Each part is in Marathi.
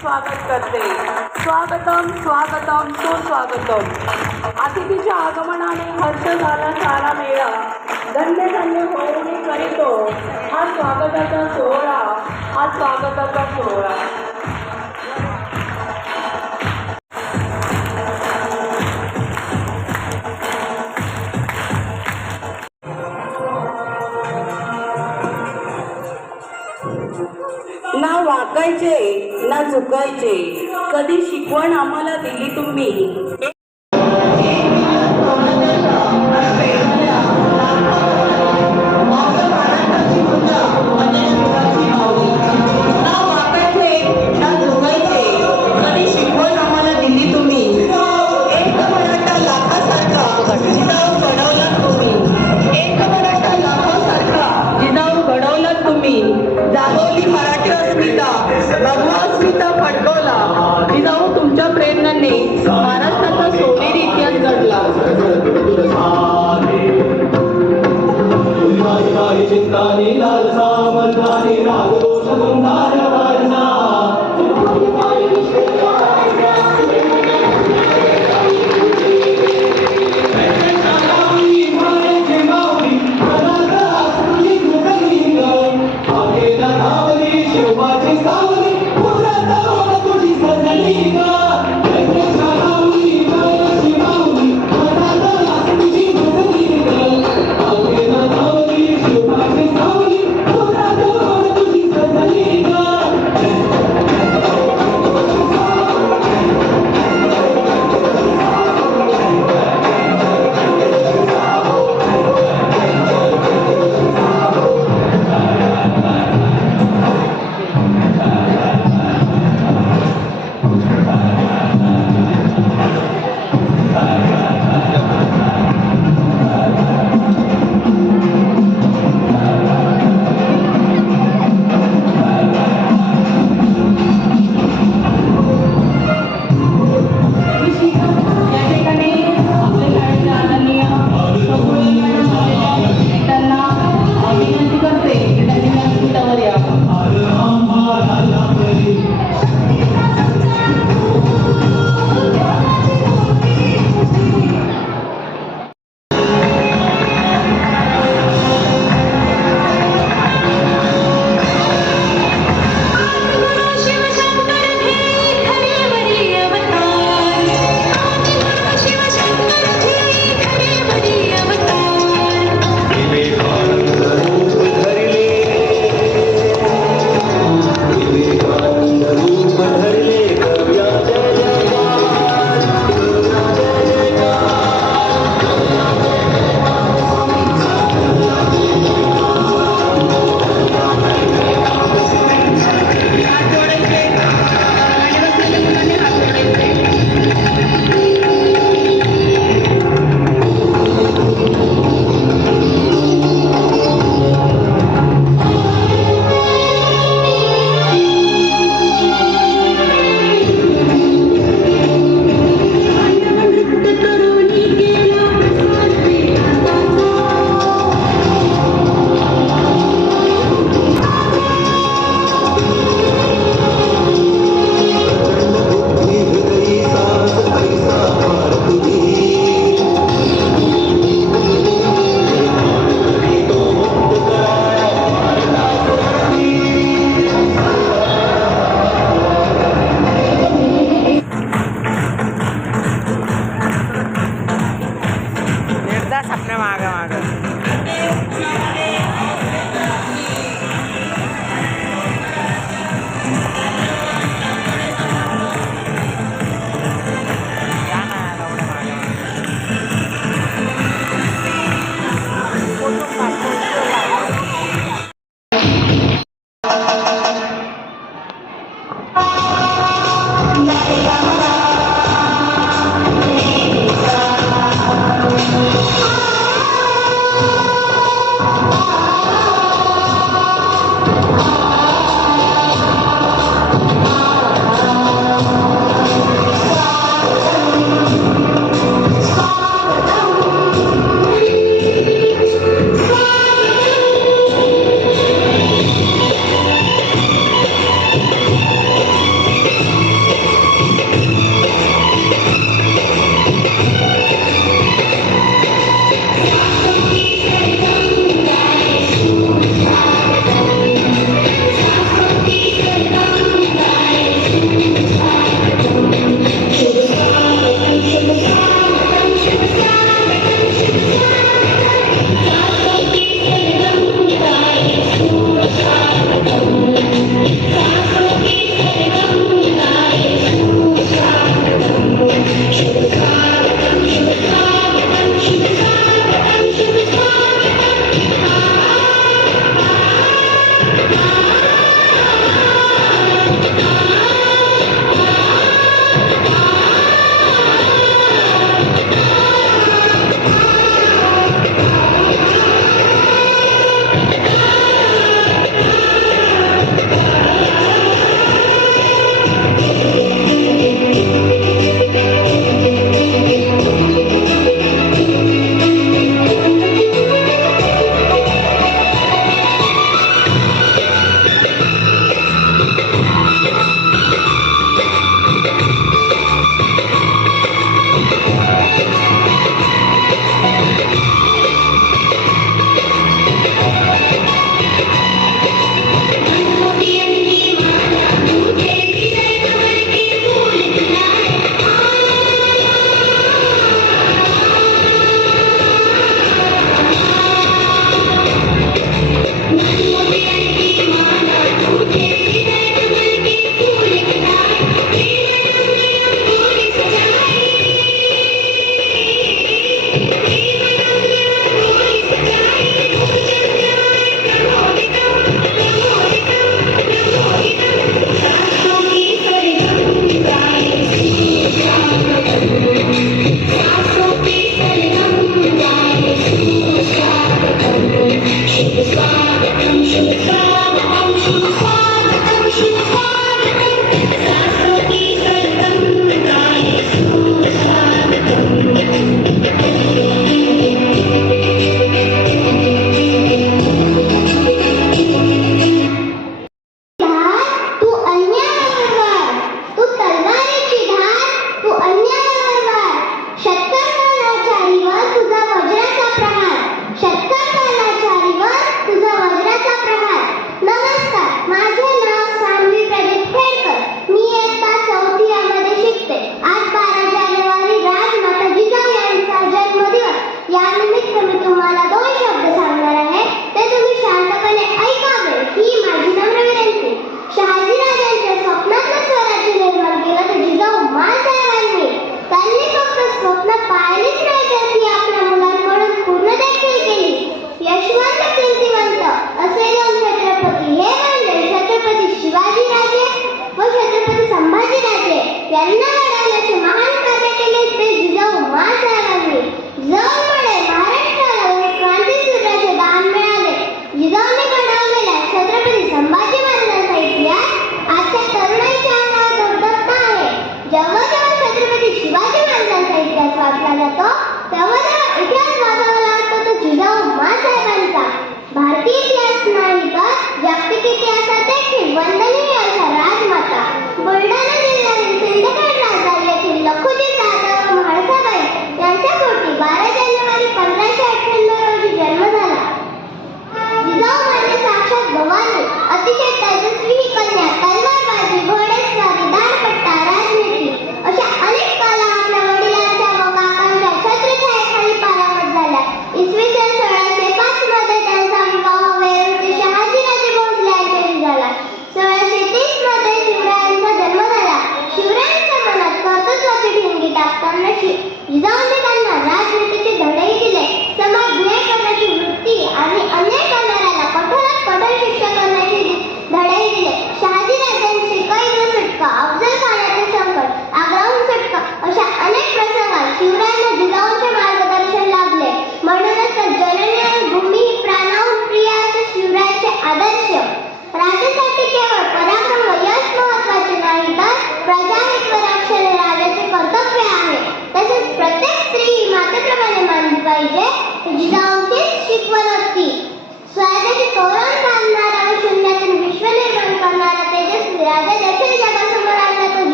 स्वागत करते. स्वागतम स्वागतम सुस्वागतम. अतिथीच्या आगमनाने हर्ष झाला सारा मेळा. धन्य धन्य होऊन करीतो हा स्वागताचा सोहळा, हा स्वागताचा सोहळा. ना वाकायचे ना चुकायचे, कधी शिकवण आम्हाला दिली तुम्ही. जागवली मराठी अस्मिता, भगवा अस्मिता फडकवला. जिजाऊ तुमच्या प्रेरणेने महाराष्ट्राचा सोनेरी इतिहास घडला. चिंतानी लालसा मर्दानी रागदोष गंधार वारसा.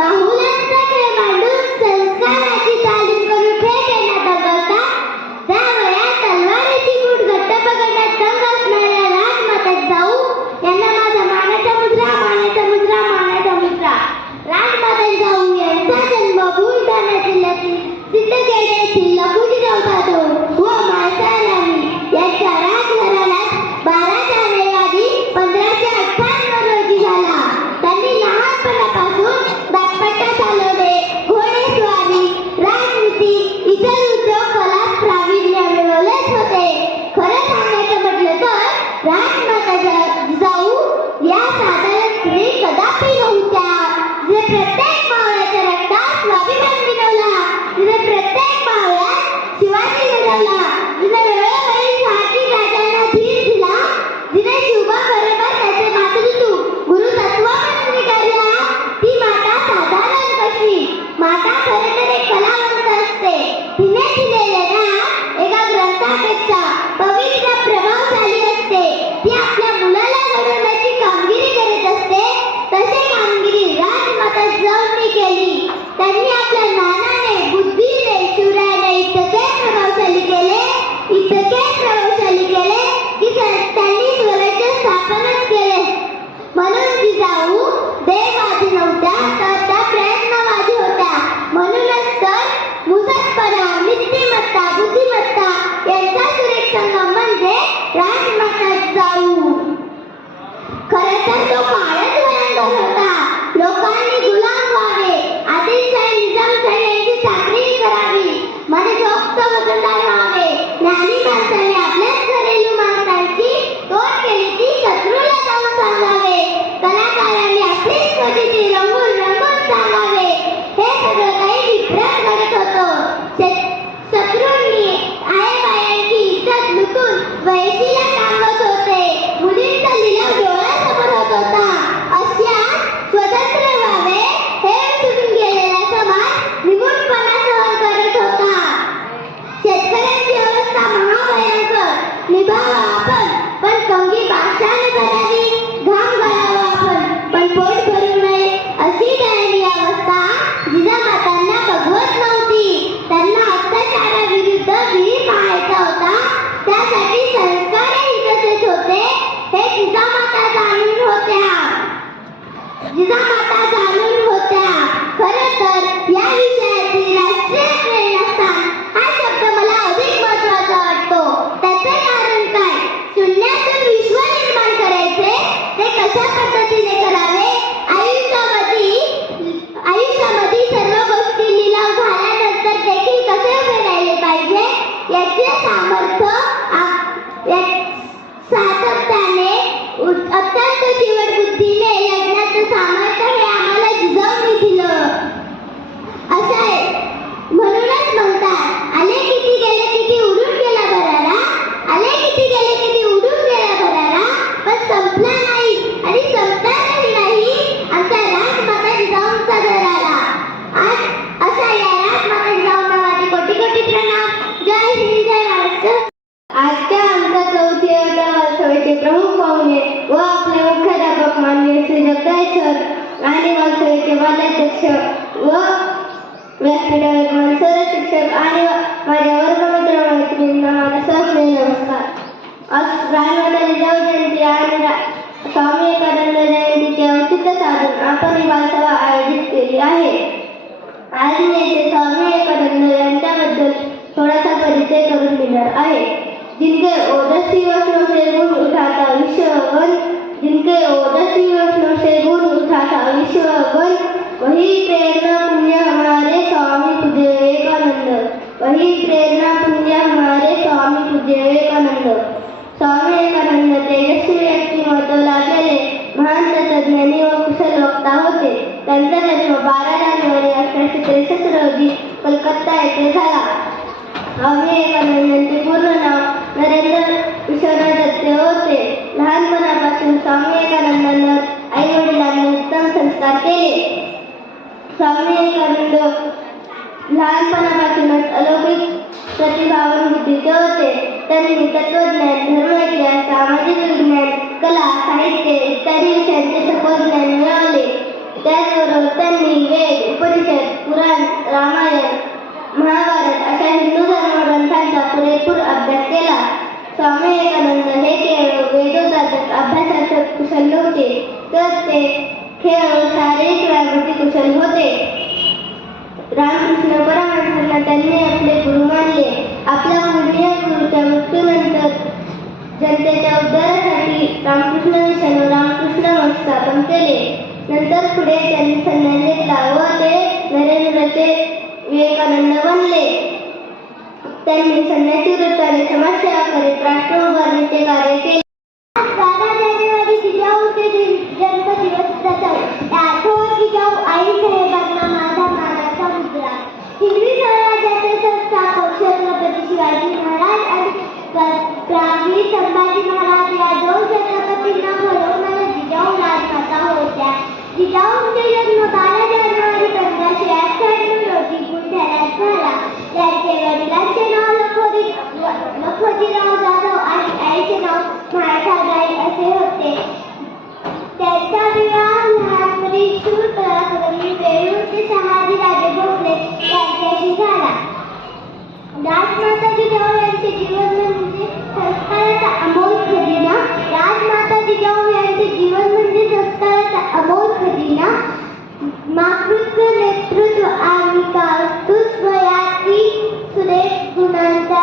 बाहुल्यांचा खेळ मांडून संस्काराची तालीम करून खेळ खेळण्यात दगवता त्या वयात तलवारीची मूठ घट्ट पकडण्यात दंग असणाऱ्या राजमाता जाऊ यांना माझा मानाचा मुद्रा मानाचा मुद्रा मानाचा मुद्रा. राजमाता जाऊ यांचा जन्म बुलढाणा जिल्ह्यातील सिद्धखेड येथील लखुजी चौकात व माळसाला यांच्या राजघराण्यात 12 जानेवारी 1598 रोजी झाला. त्यांनी लहानपणापासून दाटपट्टा चालवणे, घोडेस्वारी, राजनीती इतर उद्योग कलात प्रावीण्य मिळवलेच होते. खरं सांगायचं म्हटलं तर राजमाता जाऊ या साधारण स्त्री कदापि नव्हत्या. जे प्रत्येक मावळ्याच्या रक्तात स्वाभिमान मिळवला, जिने प्रत्येक मावळ्यात शिवाजी घडवला, जिने वेळोवेळी शहाजी राजांना धीर दिला, जिने शिवबाबरोबर त्याचे मातृत्व गुरुतत्व म्हणून स्वीकारला, ती माता साधारण कशी? माता खरे तर एक कलावंत असते. तिने दिलेले नाव एका ग्रंथापेक्षा पवित्र प्रभावशाली असते. ती आपल्या मुलाला घडवण्याची कामगिरी करत असते. तशी कामगिरी राजमाता जाऊंनी केली. त्यांनी आपल्या ज्ञानाने, बुद्धीने, शूराने इतके प्रभावशाली केले की त्यांनी स्वराज्य स्थापनच केले. म्हणून जिजाऊ देववादी नव्हत्या तर त्या प्रयत्नवादी होत्या. म्हणूनच तर मुसटपणा, नीतिमत्ता, बुद्धिमत्ता यांचा सुरेख संगम म्हणजे राजमाता जाऊ. खरं तर तो काळच भयंकर होता. लोकांनी गुलाम व्हावे, आदिलशाही निजामशाही यांची चाकरी करावी, मनसोक्त वतनदार व्हावे. ज्ञानी माणसाने आपल्याच घरेलू माणसांची तोड केली ती शत्रूला जाऊन सांगावे. कलाकारांनी आपली स्वतःची रंगून रंगून सांगावे. हे सगळं काही विभ्रम घडत होतं. शत्रूंनी आईबायांची इज्जत लुटून वैशीला टांगत होते. मुलींचा लिलाव डोळ्यासमोर होत होता. अशा स्वतंत्र व्हावे हे विसरून गेलेला समाज निमूटपणा सहन करत होता. शेतकऱ्यांची अवस्था महाभयंकर. निभावा आपण पण कंगी बादशाने भरावी, घाम गळावा आपण पण पोट भरू नये, अशी दयनीय अवस्था जिजामातांना बघवत नव्हती. त्यांना अत्याचाराविरुद्ध वीर पाहायचा होता. त्यासाठी संस्कारही तसेच होते हे जिजामाता जाणून होत्या. खरं तर या विषयातील राष्ट्रीय प्रेरणास्थान हा शब्द मला अधिक महत्त्वाचा वाटतो. त्याचे कारण काय? शून्यातून विश्व निर्माण करायचे ते कशा पद्धतीने करावे? आयुष्यामध्ये सर्व गोष्टी लिलाव झाल्यानंतर देखील कसे उभे राहिले पाहिजे याचे सातत्याने अत्यंत चिवट बुद्धीने लढण्याचं सामर्थ्य हे आम्हाला जिजाऊंनी दिलं. असं आहे. म्हणूनच म्हणतात आले किती गेले किती उडून गेला भरारा, आले किती गेले किती उडून गेला भरारा, पण संपला नाही आणि संपणारही नाही आमचा राजमाता जिजाऊंचा दरारा. आज अशा या राजमाता जिजाऊंना माझे कोटी कोटी प्रणाम. जय हिंद, जय महाराष्ट्र. आजच्या आमच्या 4थ्या वारसोळीचे प्रमुख पाहुणे व आपले मुख्याध्यापक माननीय श्री जगदाळे सर आणि वारसोळीचे वाद्याध्यक्ष व व्यासपीठावर शिक्षक आणि माझ्या वर्गमित्र मैत्रिणींना माझा सहस्रेय नमस्कार. आज राजमाता जिजाऊ जयंती आणि स्वामी विवेकानंद जयंतीचे औचित्य साधून आपण ही बालसभा आयोजित केली आहे. आज मी येथे स्वामी विवेकानंद यांच्याबद्दल थोडासा परिचय करून देणार आहे. जिनके ओजस्वी वचनों से गुण उठाता विश्वगण, जिनके ओजस्वी वचनों से गुण उठाता विश्वगण, वही प्रेरणा पुण्य हमारे स्वामी पूज्य विवेकानंद, वही प्रेरणा पुण्य हमारे स्वामी पूज्य विवेकानंद. स्वामी विवेकानंद तेजस्वी व्यक्तिमत्व लाभलेले महान तत्वज्ञानी व कुशल वक्ता होते. त्यांचा जन्म 12 जानेवारी 1863 रोजी कलकत्ता येथे झाला. स्वामी विवेकानंदांचे पूर्ण नाव नरेंद्र विश्वनाथ दत्ते होते. लहानपणापासून स्वामी विवेकानंदांवर आई वडिलांनी उत्तम संस्कार केले. स्वामी विवेकानंद लहानपणापासूनच अलौकिक प्रतिभावान बुद्धीचे होते. त्यांनी तत्वज्ञान, धर्मविज्ञान, सामाजिक विज्ञान, कला, साहित्य इत्यादी विषयांचे सखोल ज्ञान मिळवले. त्याचबरोबर त्यांनी वेद, उपनिषद, पुराण, रामायण, महाभारत अशा हिंदू धर्मग्रंथांचा पुरेपूर अभ्यास केला. स्वामी विवेकानंद हे केवळ वेदोदातक अभ्यासात कुशल नव्हते, तर ते केवळ शारीरिक व्यायामाचे कुशल होते. रामकृष्ण परमहंसांना त्यांनी आपले गुरु मानले. आपल्या पूर्णीय गुरुच्या मृत्यूनंतर जनतेच्या उद्धारासाठी रामकृष्ण मिशन व रामकृष्ण मठ स्थापन केले. नंतर पुढे त्यांनी संन्यास घेतला व ते नरेंद्रचे विवेकानंद बनले. त्यांनी संन्यासी वृत्ताने समाजसेवा करीत राष्ट्र उभारणीचे कार्य केले. 12 जानेवारी जिजाऊचे जन्मदिवस प्रसंग. आठवण जिजाऊ आईसाहेबांना माझा मानाचा मुद्रा. हिंदवी स्वराज्याचे संस्थापक छत्रपती शिवाजी महाराज आणि क्रांती संभाजी महाराज या दोन छत्रपतींना घडवणाऱ्या जिजाऊ राजमाता होत्या. जिजाऊंचा जन्म 12 जानेवारी 1598 रोजी बुलढाण्यात झाला. त्यांचे वडिलांचे नाव लखोजीराव जाधव आणि आईचे नाव माळठाबाई असे होते. त्यांचा विवाह लहानपणी शूर पराक्रमी वेळूरचे शहाजीराजे भोसले यांच्याशी झाला. राजमाता जिजाऊ यांचे जीवन म्हणजे संस्काराचा अमोल खजिना. राजमाता जिजाऊ यांचे जीवन म्हणजे संस्काराचा अमोल खजिना. मातृत्व, नेतृत्व आणि कर्तृत्वयाची सुरेख गुणांचा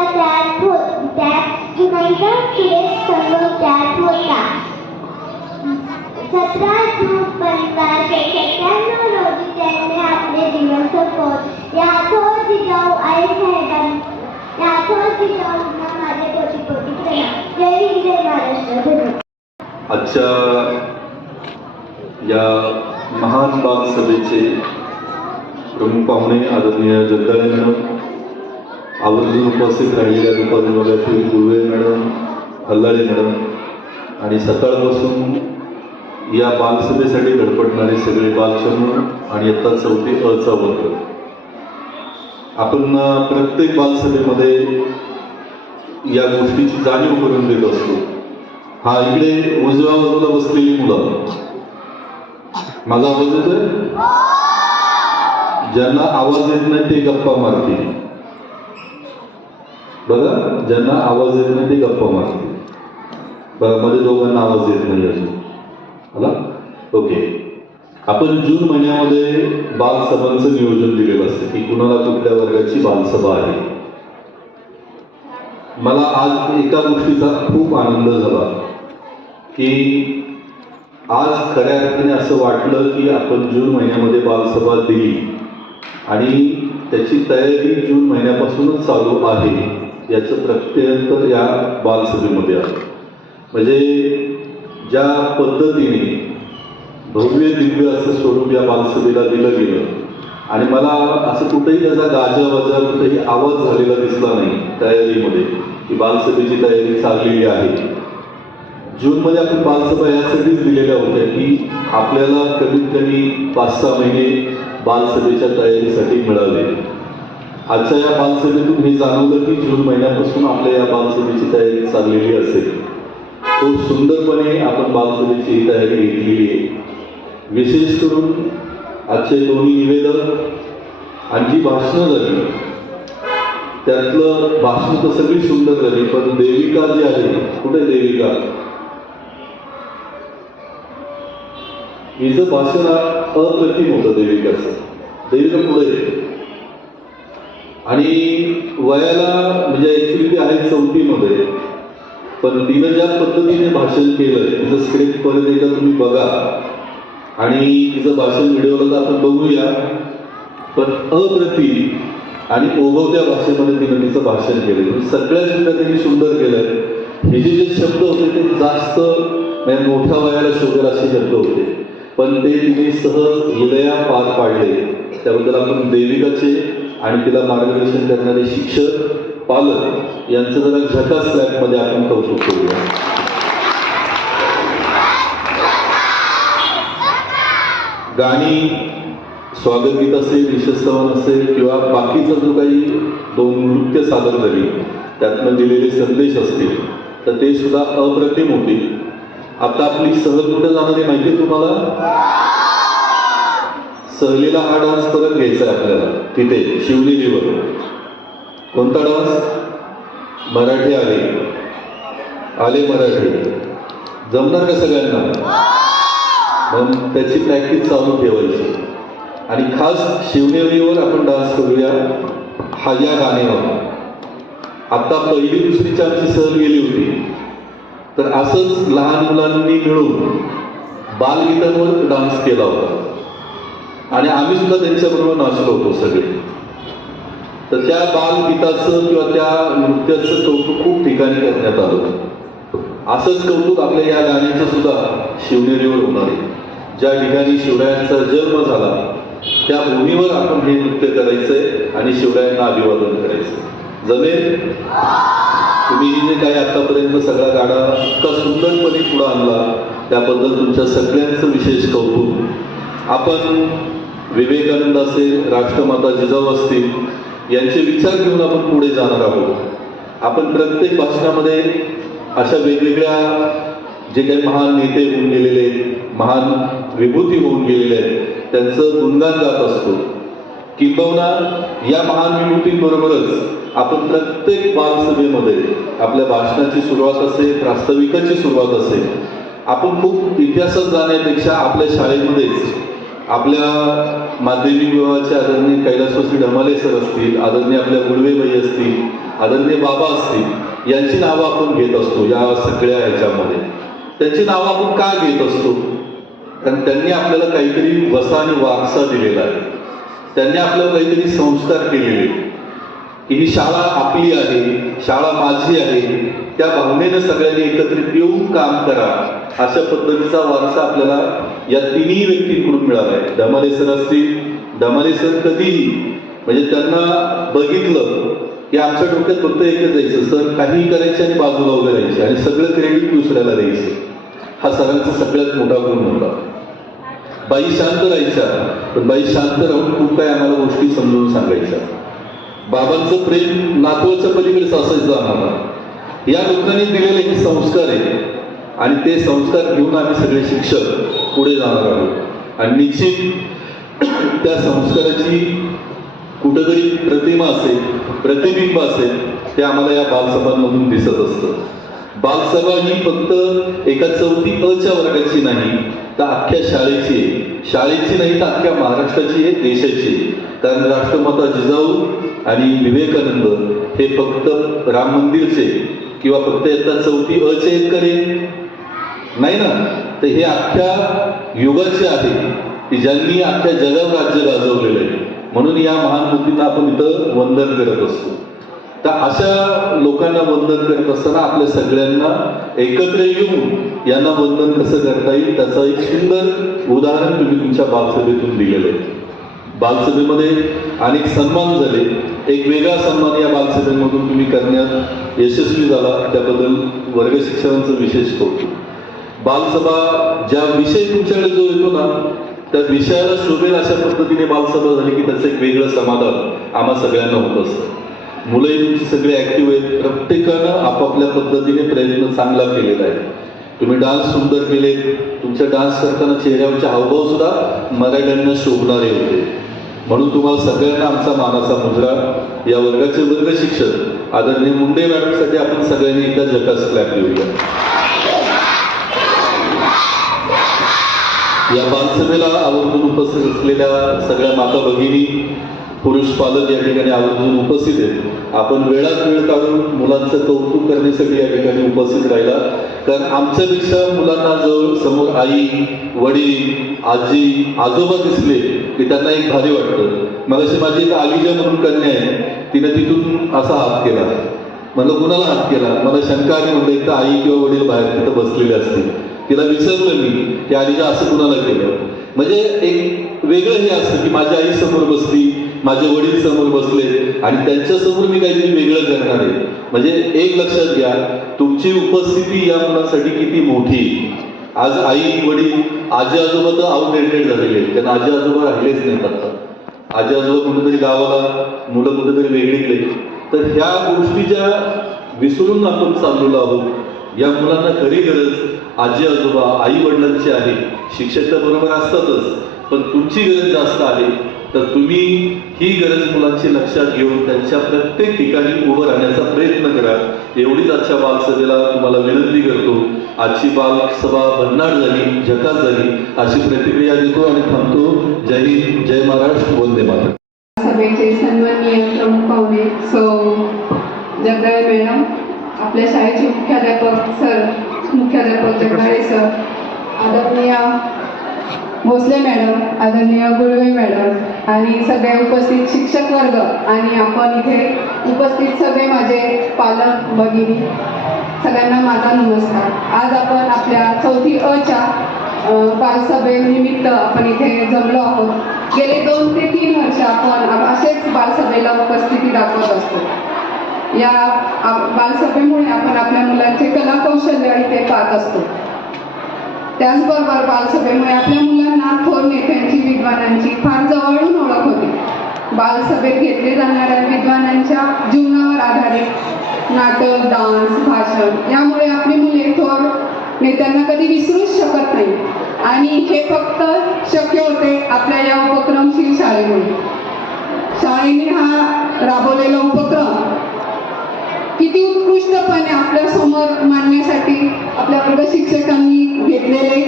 सुरेख संगम त्यात होता. 17 जून 1597 रोजी त्यांनी आपले जीवन संपवले. या थोर जिजाऊ जिजाऊंना माझे कोटी कोटी प्रणाम. जय हिंद, जय महाराष्ट्र. धन्यवाद. आजच्या या महान बालसभेचे प्रमुख पाहुणे आदरणीय जगदाळे मॅडम, आवर्जून उपस्थित राहिलेल्या दुपारी वर्गातील गुरुवे मॅडम, हल्लाळे मॅडम आणि सकाळपासून या बालसभेसाठी धडपडणारे सगळे बालचमू आणि इयत्ता 4थी अ चा वर्ग. आपण प्रत्येक बालसभेमध्ये या गोष्टीची जाणीव करून देत असतो. हा इकडे उजव्या बाजूला बसलेली मुलं, माझा आवाज येतोय? ज्यांना आवाज येत नाही ते गप्पा मारतील. बघा, ज्यांना आवाज येत नाही ते गप्पा मारतील. बघा, मध्ये दोघांना आवाज येत नाही अजून. मला ओके. आपण जून महिन्यामध्ये बालसभांचं नियोजन दिलेलं असतं की कुणाला कुठल्या वर्गाची बालसभा आहे. मला आज एका गोष्टीचा खूप आनंद झाला की आज खऱ्या अर्थाने असं वाटलं की आपण जून महिन्यामध्ये बालसभा दिली आणि त्याची तयारी जून महिन्यापासूनच चालू आहे याचं प्रत्यंतर या बालसभेमध्ये आलं. म्हणजे ज्या पद्धतीने भव्य दिव्य असं स्वरूप या बालसभेला दिलं गेलं आणि मला असं कुठेही त्याचा गाजावाजा कुठेही आवाज झालेला दिसला नाही तयारीमध्ये की बालसभेची तयारी चाललेली आहे. जूनमध्ये आपण बालसभा यासाठीच दिलेल्या होत्या की आपल्याला कमीत कमी 5-6 महिने बालसभेच्या तयारीसाठी मिळाले. आजच्या या बालसभेतून हे जाणवलं की जून महिन्यापासून आपल्या या बालसभेची तयारी चाललेली असेल. खूप सुंदरपणे आपण बालसभेची ही तयारी घेतलेली आहे. विशेष करून आजचे दोन्ही निवेदक आणि जी भाषणं झाली त्यातलं भाषण तर सगळी सुंदर झाली, पण देविका जी आहे, कुठे देविका, हिचं भाषण अप्रतिम होतं देविकाचं. देविका पुढे आणि वयाला म्हणजे ऍक्च्युली ती आहे 4थी मध्ये, पण तिनं ज्या पद्धतीने भाषण केलं तिचं स्क्रिप्ट परत एकदा तुम्ही बघा आणि तिचं भाषण व्हिडिओला तर आपण बघूया, पण अप्रतिम आणि ओघवत्या भाषेमध्ये तिनं तिचं भाषण केलं. सगळ्याच त्यांनी सुंदर केलं. हे जे शब्द होते ते जास्त मोठ्या वयाला शोधेल असे शब्द होते, पण ते तिने सहज हृदया पार पाडले. त्याबद्दल आपण देविकाचे आणि तिला मार्गदर्शन करणारे शिक्षक, पालक यांचं जरा झकास लॅबमध्ये आपण कौतुक करूया. गाणी, स्वागतगीत असेल, विशेषस्थवन असेल किंवा बाकीचा जो काही 2 नृत्य सादर झाली त्यातनं दिलेले संदेश असतील तर ते सुद्धा अप्रतिम होतील. आता आपली सहल कुठे जाणार आहे माहिती आहे तुम्हाला? सहलीला हा डान्स परत घ्यायचा आहे आपल्याला तिथे शिवनेरीवर. कोणता डान्स? मराठी आले मराठी. जमणार का सगळ्यांना? मग त्याची प्रॅक्टिस चालू ठेवायची आणि खास शिवनेरीवर आपण डान्स करूया हा या गाण्यावर. आता पहिली दुसरीची आमची सहल गेली होती तर असंच लहान मुलांनी मिळून बालगीतांवर डान्स केला होता आणि आम्ही सुद्धा त्यांच्याबरोबर नाचलो होतो सगळे. तर त्या बालगीताचं किंवा त्या नृत्याचं कौतुक खूप ठिकाणी करण्यात आलं. असंच कौतुक आपल्या या गाण्याचं सुद्धा शिवनेरीवर होणार आहे. ज्या ठिकाणी शिवरायांचा जन्म झाला त्या भूमीवर आपण हे नृत्य करायचंय आणि शिवरायांना अभिवादन करायचं. जमेल? तुम्ही जे काही आतापर्यंत सगळा गाडा इतका सुंदरपणे पुढे आणला त्याबद्दल तुमच्या सगळ्यांचं विशेष कौतुक. आपण विवेकानंद असेल, राष्ट्रमाता जिजाऊ असतील यांचे विचार घेऊन आपण पुढे जाणार आहोत. आपण प्रत्येक भाषणामध्ये अशा वेगवेगळ्या जे काही महान नेते होऊन गेलेले, महान विभूती होऊन गेलेले आहेत त्यांचं गुणगान गात असतो. किंबहुना या महान विभूतींबरोबरच आपण प्रत्येक बालसभेमध्ये आपल्या भाषणाची सुरुवात असेल, प्रास्ताविकाची सुरुवात असेल, आपण खूप इतिहासात जाण्यापेक्षा आपल्या शाळेमध्येच आपल्या माध्यमिक विभागाचे आदरणीय कैलासवासी ढमाले सर असतील, आदरणीय आपल्या गुळवेबाई असतील, आदरणीय बाबा असतील यांची नावं आपण घेत असतो. या सगळ्या ह्याच्यामध्ये त्यांची नावं आपण का घेत असतो? कारण त्यांनी आपल्याला काहीतरी वसा आणि वारसा दिलेला आहे. त्यांनी आपल्याला काहीतरी संस्कार केलेले की ही शाळा आपली आहे, शाळा माझी आहे, त्या भावनेनं सगळ्यांनी एकत्रित येऊन काम करा अशा पद्धतीचा वारसा आपल्याला या तिन्ही व्यक्तींकडून मिळाला आहे. ढमाले सर असतील, ढमाले सर कधीही म्हणजे त्यांना बघितलं की आमच्या डोक्यात फक्त एकच जायचं, सर काहीही करायचे आणि बाजूला उभे राहायचे आणि सगळं क्रेडिट दुसऱ्याला द्यायचं. हा सरांचा सगळ्यात मोठा गुण होता. बाई शांत राहायच्या पण बाई शांत राहून खूप काही आम्हाला गोष्टी समजून सांगायच्या. बाबांचं प्रेम नातवाच्या पलीकडेच असायचं आम्हाला. या लोकांनी दिलेले हे संस्कार आहेत आणि ते संस्कार घेऊन आम्ही सगळे शिक्षक पुढे जाणार आहोत आणि निश्चित त्या संस्काराची कुठेतरी प्रतिमा असेल, प्रतिबिंब असेल ते आम्हाला या बालसभांमधून दिसत असतं. बालसभा ही फक्त एका 4थी अ वर्गाची नाही तर अख्ख्या शाळेची नाही तर अख्ख्या महाराष्ट्राची आहे, देशाची. कारण राष्ट्रमाता जिजाऊ आणि विवेकानंद हे फक्त राम मंदिरचे किंवा फक्त येतात 4थी अ चे करे नाही ना, तर हे अख्ख्या युगाचे आहे की ज्यांनी अख्ख्या जगावर राज्य गाजवलेलं आहे. म्हणून या महान मूर्तींना आपण इथं वंदन करत असतो. तर अशा लोकांना वंदन करत असताना आपल्या सगळ्यांना एकत्र येऊन यांना वंदन कसं करता येईल त्याचं एक सुंदर उदाहरण तुम्ही तुमच्या बालसभेतून दिलेलं आहे. बालसभेमध्ये अनेक सन्मान झाले. एक वेगळा सन्मान या बालसभेमधून तुम्ही करण्यात यशस्वी झाला त्याबद्दल वर्ग शिक्षकांचं विशेष कौतुक. बालसभा ज्या विषय तुमच्याकडे जो येतो ना त्या विषयाला शोभेल अशा पद्धतीने बालसभा झाली की त्याचं एक वेगळं समाधान आम्हा सगळ्यांना होत असतं. मुलंही तुमची सगळे ऍक्टिव्ह आहेत. प्रत्येकानं आपापल्या पद्धतीने प्रयत्न चांगला केलेला आहे. तुम्ही डान्स सुंदर केले. तुमच्या डान्स करताना चेहऱ्यावरचे हावभाव सुद्धा मराठ्यांना शोभणारे होते. म्हणून तुम्हाला सगळ्यांना आमचा मानाचा मुजरा. या वर्गाचे वर्ग शिक्षक आदरणीय मुंडे मॅडमसाठी आपण सगळ्यांनी एकदा झकास क्लॅप देऊया. या बालसभेला आवर्जून उपस्थित असलेल्या सगळ्या माता भगिनी, पुरुष पालक या ठिकाणी आवर्जून उपस्थित आहेत. आपण वेळात वेळ काढून मुलांचं कौतुक करण्यासाठी या ठिकाणी उपस्थित राहिला. कारण आमच्यापेक्षा मुलांना जवळ समोर आई, वडील, आजी, आजोबा दिसले की त्यांना एक भारी वाटतं. मग अशी माझी एक आलिजा म्हणून कन्या आहे, तिने तिथून असा हात केला. म्हणलं कुणाला हात केला? मला शंका आली. म्हणलं एक तर आई किंवा वडील बाहेर तिथं बसलेले असतील. तिला विचारलं मी की आलिजा असं कुणाला केलं? म्हणजे एक वेगळं हे असतं की माझी आई समोर बसली, माझे वडील समोर बसले आणि त्यांच्या समोर मी काहीतरी वेगळं करणार आहे. म्हणजे एक लक्षात घ्या, तुमची उपस्थिती या मुलांसाठी किती मोठी. आज आई, वडील, आजी आजोबा तर आउटडेटेड झालेले आहेत. त्यांना आजी आजोबा राहिलेच नाहीत. आता आजी आजोबा कुठेतरी गावाला, मुलं कुठेतरी वेगळीकडे. तर ह्या गोष्टी ज्या विसरून आपण चाललेलो आहोत, या मुलांना खरी गरज आजी आजोबा, आई वडिलांची आहे. शिक्षक तर बरोबर असतातच पण तुमची गरज जास्त आहे, तर तुम्ही ही गरज मुलांची लक्षात घेऊन त्यांच्या प्रत्येक ठिकाणी उभं राहण्याचा प्रयत्न करा. एवढीच आजच्या बालसभेला तुम्हाला विनंती करतो. आजची बालसभा भन्नाट झाली, झकास झाली अशी प्रतिक्रिया देतो आणि थांबतो. जय हिंद, जय महाराष्ट्र, वंदे मातरम. सभेचे सन्माननीय प्रमुख पाहुणे सौ जगदाळे मॅडम, आपल्या शाळेचे मुख्याध्यापक जगदाळे सर, आदरणीय भोसले मॅडम, आदरणीय गुळवे मॅडम आणि सगळे उपस्थित शिक्षक वर्ग आणि आपण इथे उपस्थित सगळे माझे पालक भगिनी, सगळ्यांना माझा नमस्कार. आज आपण आपल्या 4थी अ बालसभेनिमित्त आपण इथे जमलो आहोत. गेले 2 ते 3 वर्ष आपण असेच बालसभेला उपस्थिती दाखवत असतो. या बालसभेमुळे आपण आपल्या मुलांचे कलाकौशल्य इथे पाहत असतो. त्याचबरोबर बालसभेमुळे आपल्या मुलांना थोर नेत्यांची, विद्वानांची फार जवळून ओळख होते. बालसभेत घेतले जाणाऱ्या विद्वानांच्या जीवनावर आधारित नाटक, डान्स, भाषण यामुळे आपली मुले थोर नेत्यांना कधी विसरूच शकत नाही. आणि हे फक्त शक्य होते आपल्या या उपक्रमशील शाळेमुळे. शाळेने हा राबवलेला उपक्रम किती उत्कृष्टपणे आपल्या समोर मांडण्यासाठी आपल्या वर्ग शिक्षकांनी घेतलेले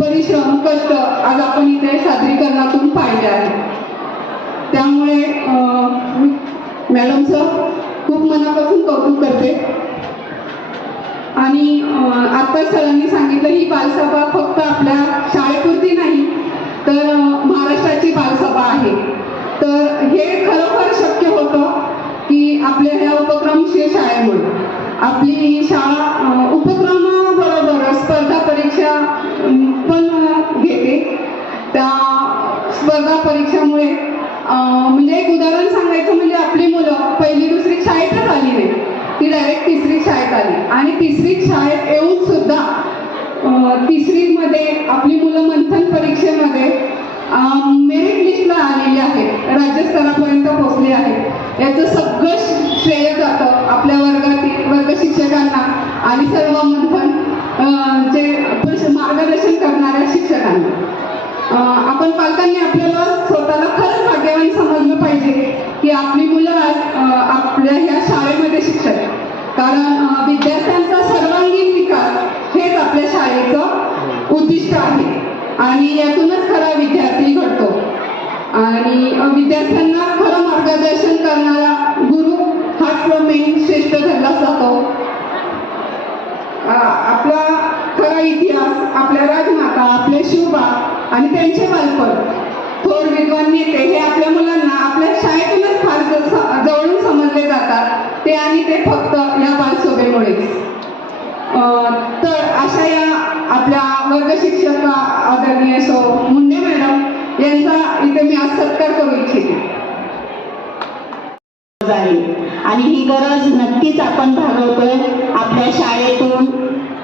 परिश्रम, कष्ट आज आपण इथे सादरीकरणातून पाहिले आहे. त्यामुळे मॅडमचं खूप मनापासून कौतुक करते. आणि आता सरांनी सांगितलं, ही बालसभा फक्त आपल्या शाळेपुरती नाही तर महाराष्ट्राची बालसभा आहे. तर हे खरोखर शक्य होतं की आपल्या ह्या उपक्रमशील शाळेमुळे. आपली ही शाळा उपक्रमाबरोबर स्पर्धा परीक्षा पण घेते. त्या स्पर्धा परीक्षामुळे म्हणजे एक उदाहरण सांगायचं म्हणजे आपली मुलं 1ली 2री शाळेतच आली नाही, ती डायरेक्ट 3री शाळेत आली. आणि 3री शाळेत येऊन सुद्धा 3रीमध्ये आपली मुलं मंथन परीक्षेमध्ये मेरिट लिस्टला आलेली आहे, राज्यस्तरापर्यंत पोहोचली आहे. याचं सगळं श्रेय जातं आपल्या वर्ग शिक्षकांना आणि सर्व मंथन जे मार्गदर्शन करणाऱ्या शिक्षकांना. आपण पालकांनी आपल्याला स्वतःला खरंच भाग्यवान समजलं पाहिजे की आपली मुलं आज आपल्या ह्या शाळेमध्ये शिक्षक. कारण विद्यार्थ्यांचा सर्वांगीण विकास हेच आपल्या शाळेचं उद्दिष्ट आहे आणि यातूनच खरा विद्यार्थी घडतो. आणि विद्यार्थ्यांना खरं मार्गदर्शन करणारा गुरु हाच मेन श्रेष्ठ ठरला जातो. आपला खरा इतिहास, आपल्या राजमाता, आपले शिवबा आणि त्यांचे बालपण, थोर विद्वान नेते हे आपल्या मुलांना आपल्या शाळेतूनच फार जवळून समजले जातात. ते आणि ते फक्त या बालसभेमुळेच. तर अशा या आपल्या वर्ग शिक्षका आदरणीय सौ मुंडे मॅडम यांचा इथे मी आज सत्कार करू इच्छिते. आणि ही गरज नक्कीच आपण भागवतोय. आपल्या शाळेतून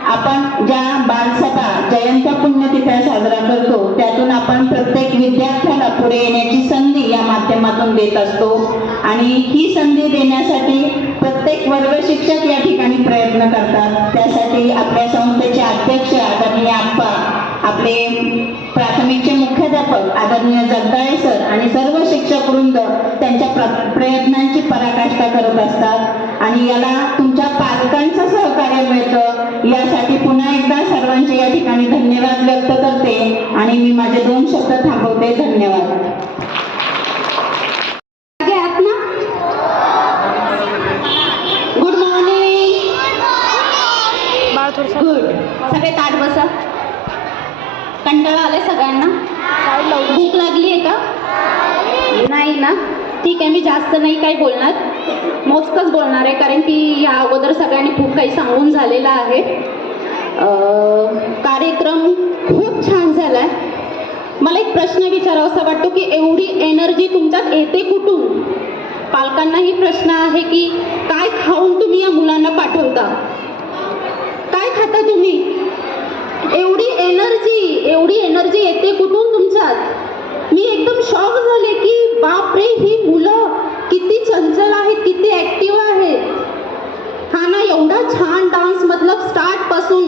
आपण ज्या बालसभा जयंत्या पुण्यतिथ्या साजरा करतो त्यातून आपण प्रत्येक विद्यार्थ्याला पुढे येण्याची संधी या माध्यमातून देत असतो. आणि ही संधी देण्यासाठी प्रत्येक वर्ग शिक्षक या ठिकाणी प्रयत्न करतात. त्यासाठी आपल्या संस्थेचे अध्यक्ष आदरणीय आप्पा, आपले प्राथमिकचे मुख्याध्यापक आदरणीय जगदाळे सर आणि सर्व शिक्षक वृंद त्यांच्या प्रयत्नांची पराकाष्ठा करत असतात. आणि याला तुमच्या पालकांचं सहकार्य मिळतं यासाठी पुन्हा एकदा सर्वांचे या ठिकाणी धन्यवाद व्यक्त करते आणि मी माझे 2 शब्द थांबवते. धन्यवाद. Good morning. गुड. सगळे ताट बसा. कंटाळा आलाय सगळ्यांना? भूक लागली आहे का? नाही ना? ठीक आहे, मी जास्त नाही काही बोलणार, मोजकंच बोलणार आहे कारण की या अगोदर सगळ्यांनी खूप काही सांगून झालेलं आहे. कार्यक्रम खूप छान झाला आहे. मला एक प्रश्न विचारावासा वाटतो की एवढी एनर्जी तुमच्यात येते कुठून? पालकांनाही प्रश्न आहे की काय खाऊन तुम्ही या मुलांना पाठवता? काय खाता तुम्ही? एवढी एनर्जी येते कुठून तुमच्यात? मी एकदम शॉक झाले की बापरे, ही मुलं किती चंचल आहेत, किती ऍक्टिव्ह आहेत. हा ना, एवढा छान डान्स, मतलब स्टार्ट पासून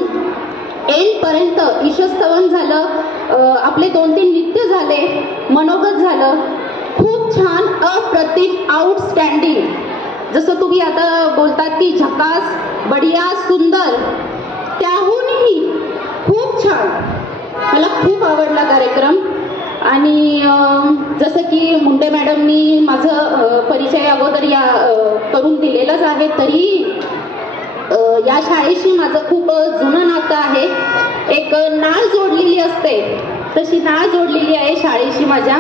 एंड पर्यंत ईशस्तवन झालं, आपले 2-3 नृत्य झाले, मनोगत झालं, खूप छान, अप्रतिम, आउटस्टँडिंग. जसं तुम्ही आता बोलतात की झकास, बढिया, सुंदर, त्याहूनही खूप छान. मला खूप आवडला कार्यक्रम. आणि जसं की मुंडे मॅडमनी माझं परिचय अगोदर करून दिलेलाच आहे, तरी या शाळेशी माझं खूप जुनं नातं आहे. एक नाळ जोडलेली असते तशी नाळ जोडलेली आहे शाळेशी माझ्या.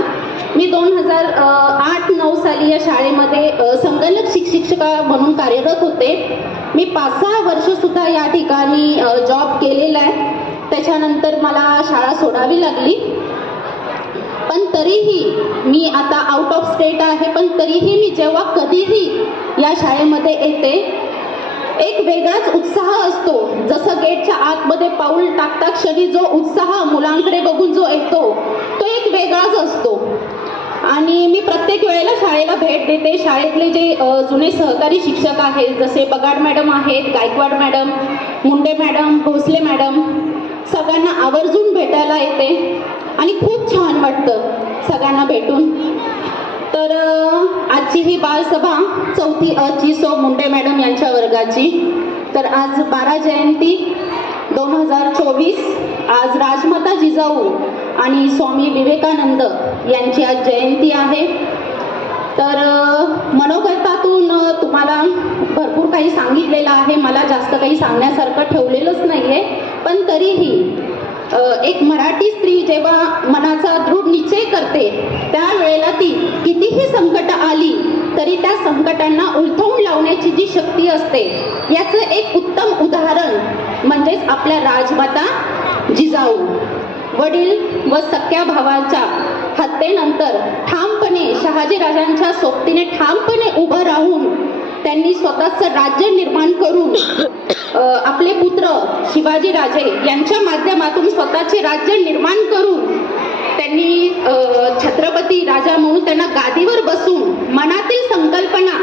मी 2008-9 साली या शाळेमध्ये संगणक शिक्षिका म्हणून कार्यरत होते. मी 5-6 वर्षसुद्धा या ठिकाणी जॉब केलेला आहे. त्याच्यानंतर मला शाळा सोडावी लागली. पण तरीही मी आता आउट ऑफ स्टेट आहे, पण तरीही मी जेव्हा कधीही या शाळेमध्ये येते, एक वेगळाच उत्साह असतो. जसं गेटच्या आतमध्ये पाऊल टाकता क्षणी जो उत्साह मुलांकडे बघून जो येतो, तो एक वेगळाच असतो. आणि मी प्रत्येक वेळेला शाळेला भेट देते. शाळेतले जे जुने सहकारी शिक्षक आहेत, जसे बगाड मॅडम आहेत, Gaikwad madam, Munde madam, Bhosale madam, सगळ्यांना आवर्जून भेटायला येते आणि खूप छान वाटतं सगळ्यांना भेटून. तर आजची ही बालसभा 4थी अ सो मुंडे मॅडम यांच्या वर्गाची. तर आज 12 जयंती 2024. आज राजमाता जिजाऊ आणि स्वामी विवेकानंद यांची आज जयंती आहे. तर मनोगतातून तुम्हाला भरपूर काही सांगितलेलं आहे. मला जास्त काही सांगण्यासारखं ठेवलेलंच नाही आहे. पण तरीही एक मराठी स्त्री जेव्हा मनाचा दृढ निश्चय करते, त्यावेळेला ती कितीही संकट आली तरी त्या संकटांना उलथवून लावण्याची जी शक्ती असते, याचं एक उत्तम उदाहरण म्हणजेच आपल्या राजमाता जिजाऊ. वडील व सख्या भावाच्या हत्येनंतर ठामपणे शहाजीराजांच्या सोबतीने ठामपणे उभं राहून त्यांनी स्वतःचं राज्य निर्माण करून आपले पुत्र शिवाजीराजे यांच्या माध्यमातून स्वतःचे राज्य निर्माण करून त्यांनी छत्रपती राजा म्हणून त्यांना गादीवर बसून मनातील संकल्पना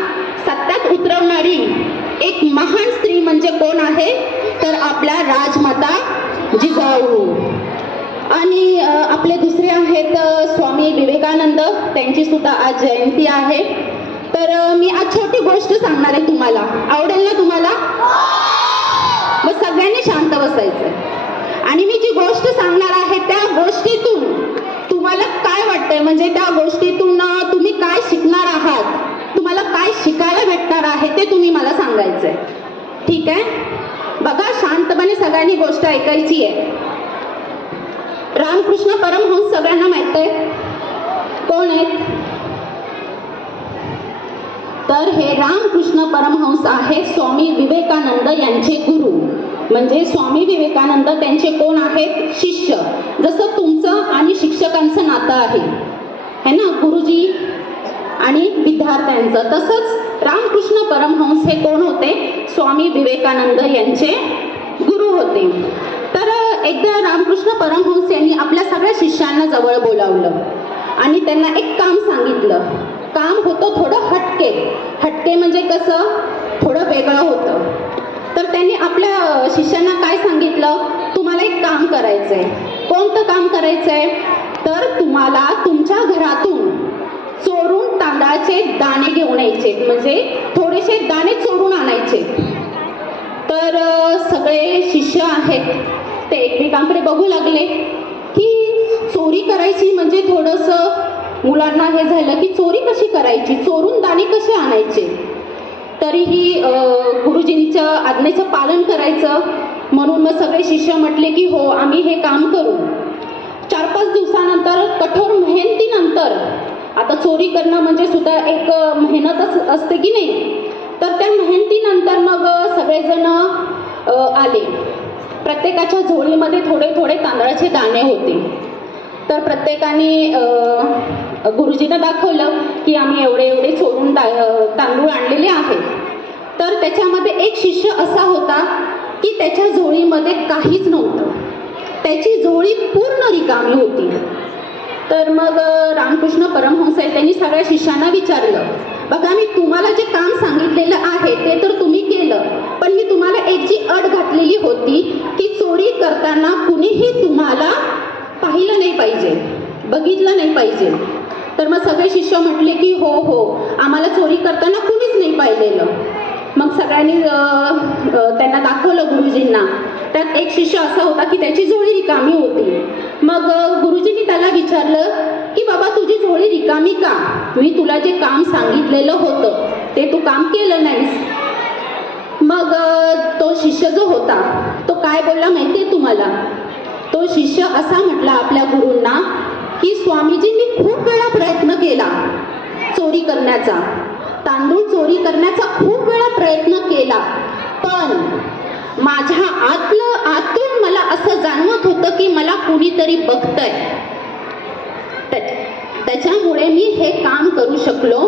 सत्यात उतरवणारी एक महान स्त्री म्हणजे कोण आहे, तर आपल्या राजमाता जिजाऊ. आणि आपले दुसरे आहेत स्वामी विवेकानंद, त्यांची सुद्धा आज जयंती आहे. तर मी आज छोटी गोष्ट सांगणार आहे तुम्हाला. आवडेल ना तुम्हाला? मग सगळ्यांनी शांत बसायचं. आणि मी जी गोष्ट सांगणार आहे त्या गोष्टीतून तुम्हाला काय वाटतंय, म्हणजे त्या गोष्टीतून तुम्ही काय शिकणार आहात, तुम्हाला काय शिकायला भेटणार आहे ते तुम्ही मला सांगायचंय. ठीक आहे? बघा, शांतपणे सगळ्यांनी गोष्ट ऐकायची आहे. रामकृष्ण परमहंस सगळ्यांना माहित आहे कोण आहेत? तर हे रामकृष्ण परमहंस आहे स्वामी विवेकानंद यांचे गुरु. म्हणजे स्वामी विवेकानंद त्यांचे कोण आहेत? शिष्य. जसं तुमचं आणि शिक्षकांचं नातं आहे, है ना, गुरुजी आणि विद्यार्थ्यांचं, तसंच रामकृष्ण परमहंस हे कोण होते? स्वामी विवेकानंद यांचे गुरु होते. तर एकदा रामकृष्ण परमहंस यांनी आपल्या सगळ्या शिष्यांना जवळ बोलावलं आणि त्यांना एक काम सांगितलं. काम होतं थोडं हटके. हटके म्हणजे कसं? थोडं वेगळं होतं. तर त्यांनी आपल्या शिष्यांना काय सांगितलं? तुम्हाला एक काम करायचंय. कोणतं काम करायचंय? तर तुम्हाला तुमच्या घरातून चोरून तांदळाचे दाणे घेऊन यायचे, म्हणजे थोडेसे दाणे चोरून आणायचे. तर सगळे शिष्य आहेत ते एकमेकांकडे बघू लागले की चोरी करायची म्हणजे थोडंसं मुलांना हे झालं की चोरी कशी करायची, चोरून दाणे कसे आणायचे. तरीही गुरुजींच्या आज्ञेचं पालन करायचं म्हणून मग सगळे शिष्य म्हटले की हो, आम्ही हे काम करू. 4-5 दिवसानंतर कठोर मेहनतीनंतर, आता चोरी करणं म्हणजे सुद्धा एक मेहनतच असते की नाही, तर त्या मेहनतीनंतर मग सगळेजण आले. प्रत्येकाच्या झोळीमध्ये थोडे थोडे तांदळाचे दाणे होते. तर प्रत्येकाने गुरुजींना दाखवलं की आम्ही एवढे एवढे चोरून तांदूळ आणलेले आहेत. तर त्याच्यामध्ये एक शिष्य असा होता की त्याच्या झोळीमध्ये काहीच नव्हतं. त्याची झोळी पूर्ण रिकामी होती. तर मग रामकृष्ण परमहंस त्यांनी सगळ्या शिष्यांना विचारलं, बघा, मी तुम्हाला जे काम सांगितलेलं आहे ते तर तुम्ही केलं, पण मी तुम्हाला एक जी अट घातलेली होती की चोरी करताना कुणीही तुम्हाला पाहिलं नाही पाहिजे, बघितलं नाही पाहिजे. तर मग सगळे शिष्य म्हटले की हो हो, आम्हाला चोरी करताना कुणीच नाही पाहिलेलं. मग सगळ्यांनी त्यांना दाखवलं गुरुजींना. त्यात एक शिष्य असा होता की त्याची झोळी रिकामी होती. मग गुरुजींनी त्याला विचारलं की बाबा तुझी झोळी रिकामी का? मी तुला जे काम सांगितलेलं होतं ते तू काम केलं नाहीस. मग तो शिष्य जो होता तो काय बोलला माहिती आहे तुम्हाला? तो शिष्य असा म्हटला आपल्या गुरूंना की स्वामीजींनी खूप वेळा प्रयत्न केला चोरी करण्याचा, तांदूळ चोरी करण्याचा खूप वेळा प्रयत्न केला, पण माझ्या आतून मला असं जाणवत होतं की मला कुणीतरी बघतंय, त्याच्यामुळे मी हे काम करू शकलो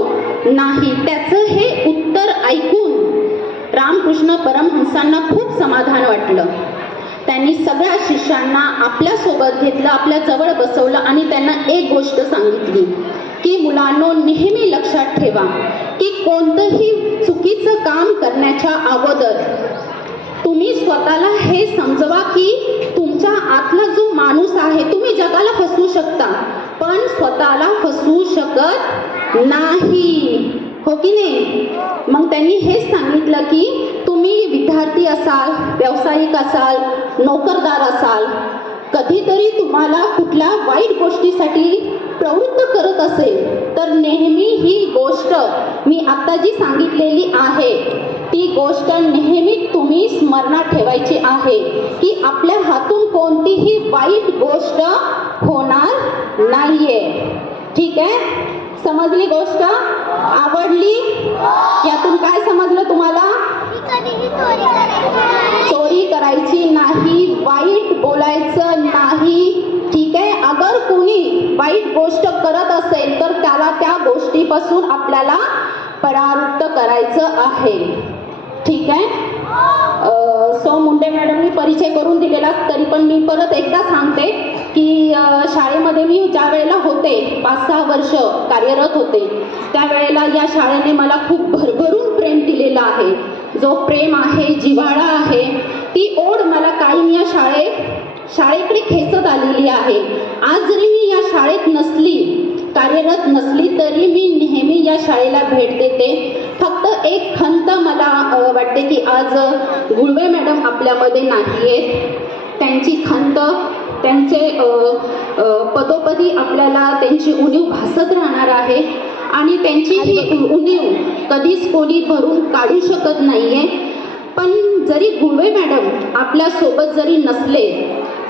नाही. त्याचं हे उत्तर ऐकून रामकृष्ण परमहंसांना खूप समाधान वाटलं. त्यांनी सगळ्या शिष्यांना आपल्यासोबत घेतलं, आपल्या जवळ बसवलं आणि त्यांना एक गोष्ट सांगितली की मुलांनो, नेहमी लक्षात ठेवा की कोणतंही चुकीचं काम करण्याच्या अगोदर तुम्ही स्वतःला हे समजवा की तुमच्या आतला जो माणूस आहे, तुम्ही जगाला फसवू शकता पण स्वतःला फसवू शकत नाही, हो की नाही? मग त्यांनी हेच सांगितलं की तुम्ही विद्यार्थी असाल, व्यावसायिक असाल, नोकरदार असाल, कधीतरी तुम्हाला कुठल्या वाईट गोष्टीसाठी प्रवृत्त करत असेल तर नेहमी ही गोष्ट मी आता जी सांगितलेली आहे ती गोष्ट नेहमी तुम्ही स्मरणात ठेवायची आहे की आपल्या हातून कोणतीही वाईट गोष्ट होणार नाहीये. ठीक आहे? समजली गोष्ट? आवडली? यातून काय समजलं तुम्हाला? चोरी करायची नाही, वाईट बोलायचं नाही. ठीक आहे? अगर कोणी वाईट गोष्ट करत असेल तर त्याला त्या गोष्टीपासून आपल्याला परावृत्त करायचं आहे. ठीक आहे? सो मुंडे मॅडमनी परिचय करून दिलेला, तरी पण मी परत एकदा सांगते की शाळेमध्ये मी ज्या वेळेला होते 5-6 वर्ष कार्यरत होते त्यावेळेला या शाळेने मला खूप भरभरून प्रेम दिलेलं आहे. जो प्रेम आहे, जिव्हाळा आहे, ती ओढ मला कायम या शाळेकडे खेचत आलेली आहे. आज जरी मी या शाळेत नसली, कार्यरत नसली तरी मी नेहमी या शाळेला भेट देते. फक्त एक खंत मला वाटते की आज गुळवे मॅडम आपल्यामध्ये नाही आहेत. त्यांची खंत, त्यांचे पदोपदी आपल्याला त्यांची उणीव भासत राहणार आहे आणि त्यांची ही उणीव कधीच कोणी भरून काढू शकत नाहीये. पण जरी गुळवे मॅडम आपल्यासोबत जरी नसले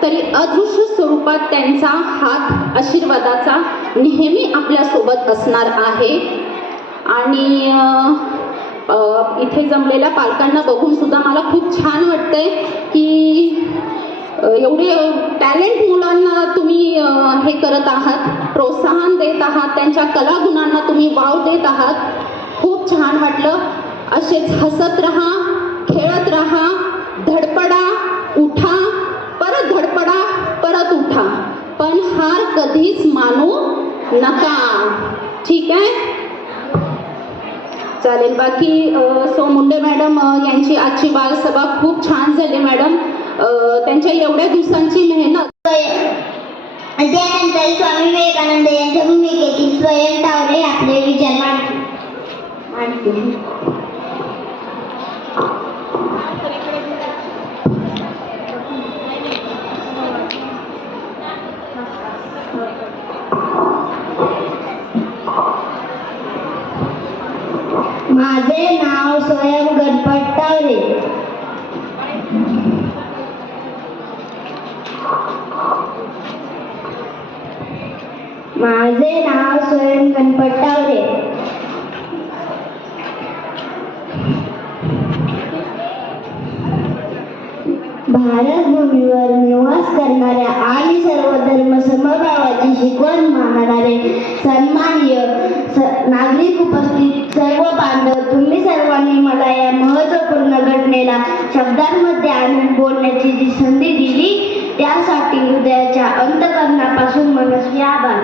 तरी अदृश्य स्वरूपात त्यांचा हात आशीर्वादाचा नेहमी आपल्यासोबत असणार आहे. आणि इथे जमलेल्या पालकांना बघून सुद्धा मला खूप छान वाटतंय की एवढे टॅलेंट मुलांना तुम्ही हे करत आहात, प्रोत्साहन देत आहात, त्यांच्या कलागुणांना तुम्ही वाव देत आहात. खूप छान वाटलं. असेच हसत राहा, खेळत राहा, धडपडा, उठा, परत धडपडा, परत उठा, पण हार कधीच मानू नका. ठीक आहे? चालेल. बाकी सो मुंडे मॅडम यांची आजची बालसभा खूप छान झाली मॅडम. त्यांच्या एवढ्या दिवसांची मेहनत. त्यानंतर स्वामी विवेकानंद यांच्या भूमिकेतील स्वयं तावरे आपले विचार मांडतील. माझे नाव स्वयं गणपत तावरे. माझे नाव स्वयं गणपत तावरे. भारत भूमीवर निवास करणाऱ्या आणि सर्व धर्म समभावाची शिकवण मानणारे सन्माननीय नागरिक, उपस्थित सर्व बांधव, तुम्ही सर्वांनी मला या महत्त्वपूर्ण घटनेला शब्दांमध्ये आणून बोलण्याची जी संधी दिली त्यासाठी हृदयाच्या अंतःकरणापासून मनस्वी आभार.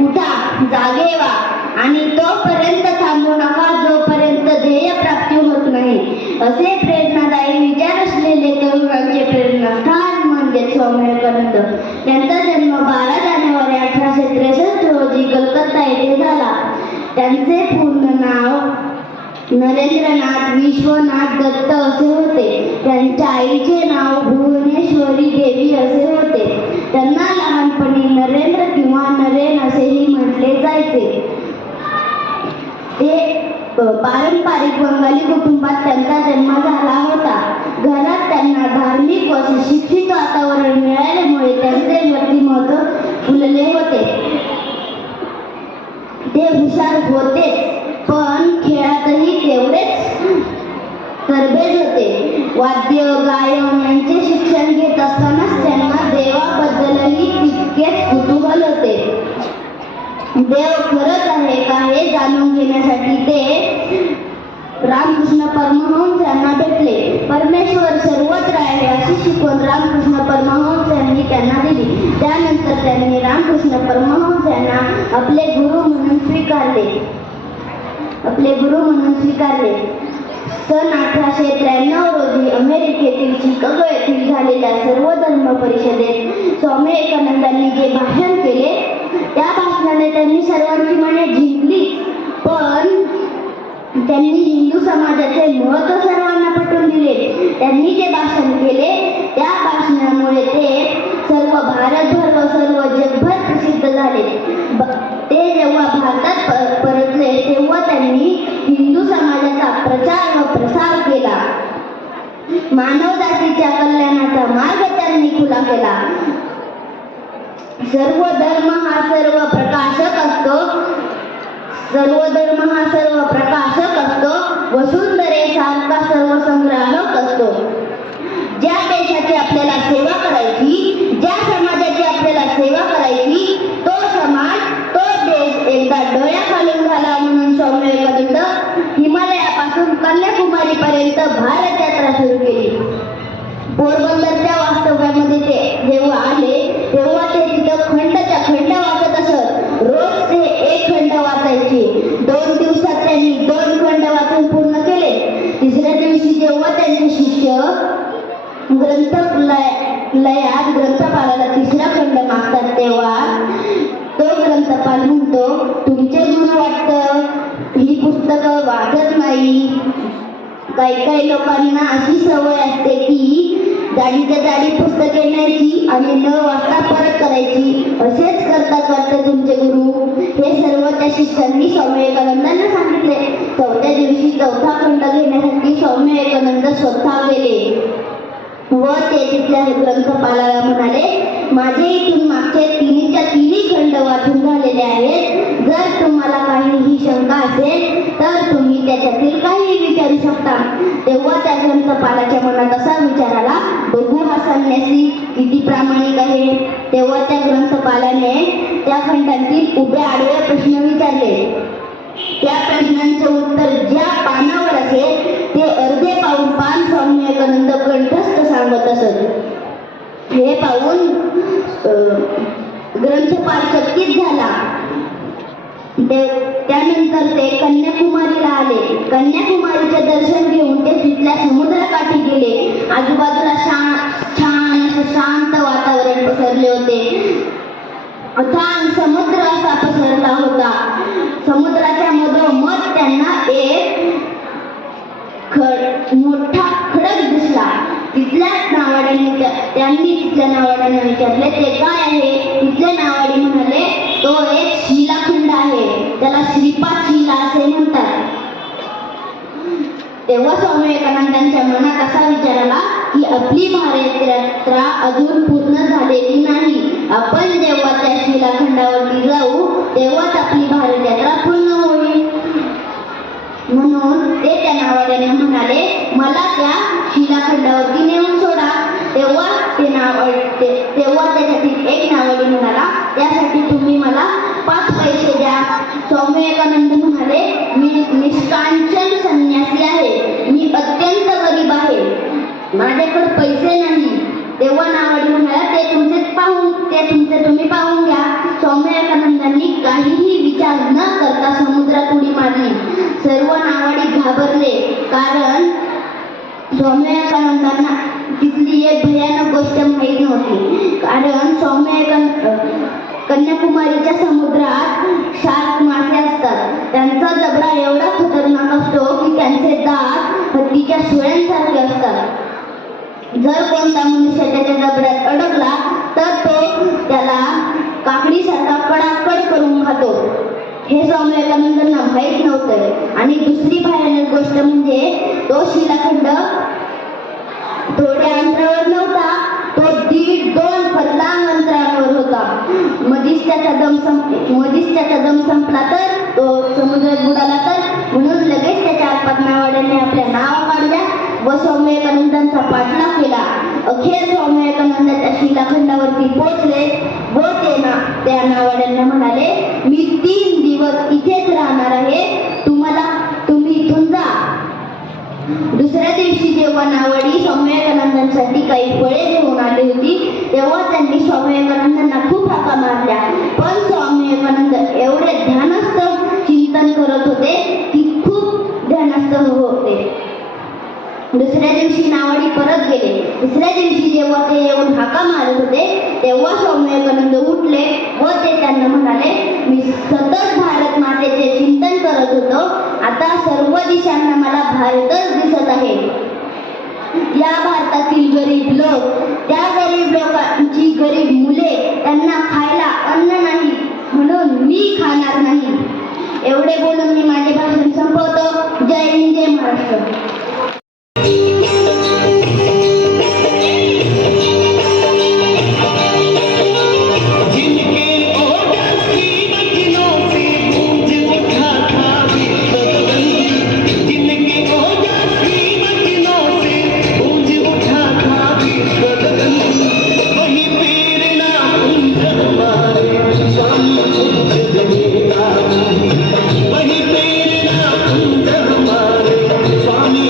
उठा, जागे व्हा आणि तोपर्यंत थांबू नका जोपर्यंत ध्येय प्राप्ती होत नाही. असे प्रेरणादायी विचार असलेले तरुणांचे प्रेरणास्थान म्हणजे स्वामी विवेकानंद. त्यांचा जन्म 12 जानेवारी 1863 रोजी कलकत्ता येथे झाला. त्यांचे पूर्ण नाव नरेंद्रनाथ विश्वनाथ दत्त असे होते. त्यांच्या आईचे नाव भुवनेश्वरी देवी असे होते. त्यांना लहानपणी नरेंद्र किंवा नरेन असेही म्हटले जायचे. ते पारंपरिक बंगाली कुटुंबात त्यांचा जन्म झाला होता. घरात त्यांना धार्मिक व सुशिक्षित वातावरण मिळाल्यामुळे त्यांचे व्यक्तिमत्व फुलले होते. ते हुशार होते, पण खेळातही तेवढेच तरबेज होते. वाद्य गायन यांचे शिक्षण घेत असतानाच त्यांना देवाबद्दलही तितकेच कुतूहल होते. देव खरंच आहे का हे जाणून घेण्यासाठी ते रामकृष्ण परमहंस यांना भेटले. परमेश्वर सर्वत्र आहे अशी शिकवण रामकृष्ण परमहंस यांनी त्यांना दिली. त्यानंतर त्यांनी रामकृष्ण परमहंस यांना आपले गुरु म्हणून स्वीकारले. सन 1893 रोजी अमेरिकेतील शिकागो येथील झालेल्या सर्वधर्म परिषदेत स्वामी विवेकानंदांनी जे भाषण केले त्या भाषणाने त्यांनी सर्वांची मने जिंकली, पण त्यांनी हिंदू समाजाचे महत्त्व सर्वांना पटवून दिले. त्यांनी जे भाषण केले त्या भाषणामुळे ते सर्व भारतभर व सर्व जगभर प्रसिद्ध झाले. ते जेव्हा भारतात परतले तेव्हा त्यांनी हिंदू समाजाचा प्रचार व प्रसार केला. मानव जातीच्या कल्याणाचा मार्ग त्यांनी खुला केला. सर्व धर्म हा सर्व प्रकाशक असतो. वसुंधरेसारखा सर्व संग्राहक असतो. ज्या देशाची आपल्याला सेवा करायची, ज्या समाजाची आपल्याला सेवा करायची, तो समाज तो देश एकदा डोळ्याखालून झाला म्हणून स्वामी विवेकानंद हिमालयापासून कन्याकुमारी पर्यंत भारत यात्रा सुरू केली. पोरबंदरच्या वास्तव्यामध्ये ते जेव्हा आले तेव्हा ते तिथं खंडच्या खंड वाचत असत. रोज ते एक खंड वाचायचे. 2 दिवसात त्यांनी 2 खंड वाचून पूर्ण केले. तिसऱ्या दिवशी जेव्हा त्यांचे शिष्य ग्रंथालयात ग्रंथपालाला तिसरा खंड मागतात तेव्हा तो ग्रंथपाल म्हणतो, तुमचे गुरु वाटतं ही पुस्तकं वाचत नाही. काही लोकांना अशी सवय असते की जाडीच्या जाडी पुस्तके न्यायची आणि न वाचता परत करायची. असेच करतात वाटतं तुमचे गुरु. हे सर्व त्या शिष्यांनी स्वामी विवेकानंदांना सांगितले. 4थ्या दिवशी 4था खंड घेण्यासाठी स्वामी विवेकानंद स्वतः गेले व ते तिथल्या ग्रंथपालाला म्हणाले, माझे इथून मागचे तिन्ही खंड वाचून झालेले आहेत. जर तुम्हाला काहीही शंका असेल तर तुम्ही त्याच्यातील काही विचारू शकता. तेव्हा त्या ग्रंथपालाच्या मनात असा विचार आला, बघू हा संन्यासी किती प्रामाणिक आहे. तेव्हा त्या ग्रंथपालाने त्या खंडांतील उभे आडवे प्रश्न विचारले. त्या प्रश्नांचे उत्तर ज्या पानावर असेल ते अर्धे पान स्वामी विवेकानंद कंठस्थ सांगत असत. हे पाहून ग्रंथपाल चकित झाला. त्यानंतर ते कन्याकुमारीला आले. कन्याकुमारीचे दर्शन घेऊन ते तिथल्या समुद्रकाठी गेले. आजूबाजूला छान असं शांत वातावरण पसरले होते. अथांग समुद्र असा पसरला होता. समुद्राच्या मधोमध त्यांना एक मोठा खडक दिसला. त्यांनी तिथल्या नावाड्याने विचारले, ते काय आहे? तिथले नावाडी म्हणाले, तो एक शिलाखंड आहे. त्याला श्रीपाद शिला असे म्हणतात. तेव्हा स्वामी विवेकानंदांच्या मनात असा विचार आला की आपली भारत यात्रा अजून पूर्ण झालेली नाही. आपण जेव्हा त्या शिलाखंडावरती जाऊ तेव्हाच आपली भारत यात्रा पूर्ण होईल. म्हणून ते त्या नावाड्याने म्हणाले, मला त्या शिलाखंडावरती नेऊन सोडा. तेव्हा त्याच्यातील एक नावाडी म्हणाला, त्यासाठी तुम्ही मला 5 पैसे द्या. स्वामी विवेकानंद म्हणाले, मी निष्कांचन संन्यासी आहे. मी अत्यंत गरीब आहे. माझ्याकडे पैसे नाही. तेव्हा नावाडी म्हणाला, ते तुम्ही पाहून घ्या. स्वामी विवेकानंदांनी काहीही विचार न करता समुद्रात उडी मारली. सर्व नावाडी घाबरले, कारण स्वामी विवेकानंदांना तिथली एक भयानक गोष्ट माहीत नव्हती. कारण स्वामी जवळच्या समुद्रात शार्क मासे असतात. त्यांचा जबडा एवढा खतरनाक असतो की त्यांचे दात हत्तीच्या सुळ्यांसारखे असतात. जर कोणता मनुष्य त्याच्या जबड्यात अडकला तर तो त्याला काकडीसारखा कडाकड करून खातो. हे स्वामी विवेकानंदांना माहीत नव्हतं. आणि दुसरी भयानक गोष्ट म्हणजे तो शिलाखंड थोड्या अंतरावर नव्हता, तो 1.5-2 फरलांग अंतरावर होता. मधीच त्याचा दम संपला तर तो समुद्रात बुडाला तर, म्हणून लगेच त्याच्या आत्महत्याने आपल्या नाव काढल्या व स्वामी विवेकानंदांचा पाठलाग केला. अखेर स्वामी विवेकानंद त्या शिलाखंडावरती पोहोचले व त्या नावाड्यांना म्हणाले, मी 3 दिवस इथेच राहणार आहे, तुम्ही इथून जा. दुसऱ्या दिवशी जेव्हा नावाडी स्वामी विवेकानंदांसाठी काही फळे घेऊन आली होती तेव्हा त्यांनी स्वामी विवेकानंदांना खूप हाका मारल्या. पण स्वामी विवेकानंद एवढे ध्यानस्थ चिंतन करत होते की खूप ध्यानस्थ होते. दुसऱ्या दिवशी नावाडी परत गेले. तिसऱ्या दिवशी जेव्हा ते येऊन हाका मारत होते तेव्हा स्वामी विवेकानंद उठले व ते त्यांना म्हणाले, मी सतत भारत मातेचे चिंतन करत होतो, आता सर्व दिशांना मला भारतच दिसत आहे. या भारतातील गरीब लोक, त्या गरीब लोकांची गरीब मुले, त्यांना खायला अन्न नाही म्हणून मी खाणार नाही. एवढे बोलून मी माझे भाषण संपवतो. जय हिंद, जय महाराष्ट्र. Swami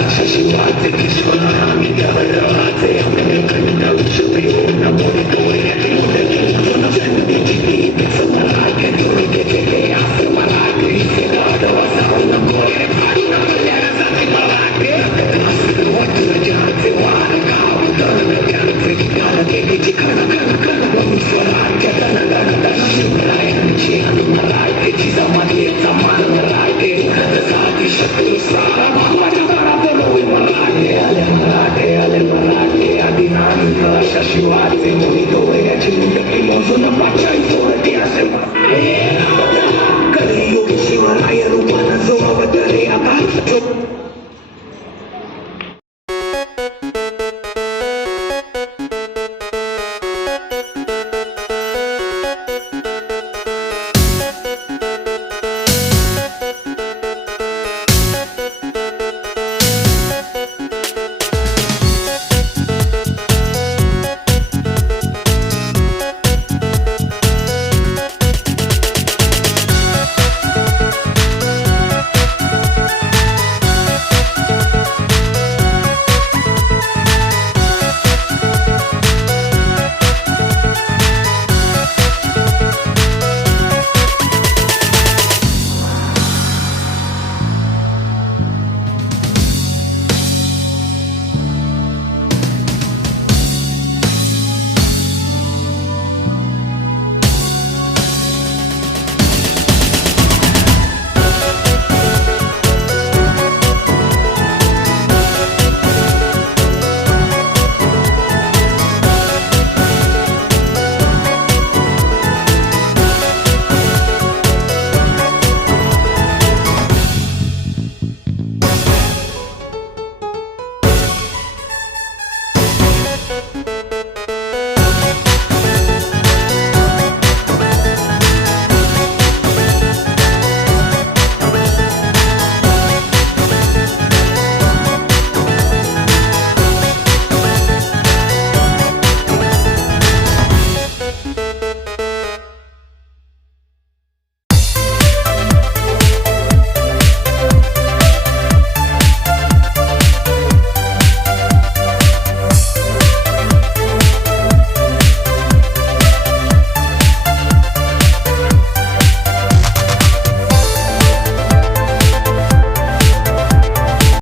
Thank you.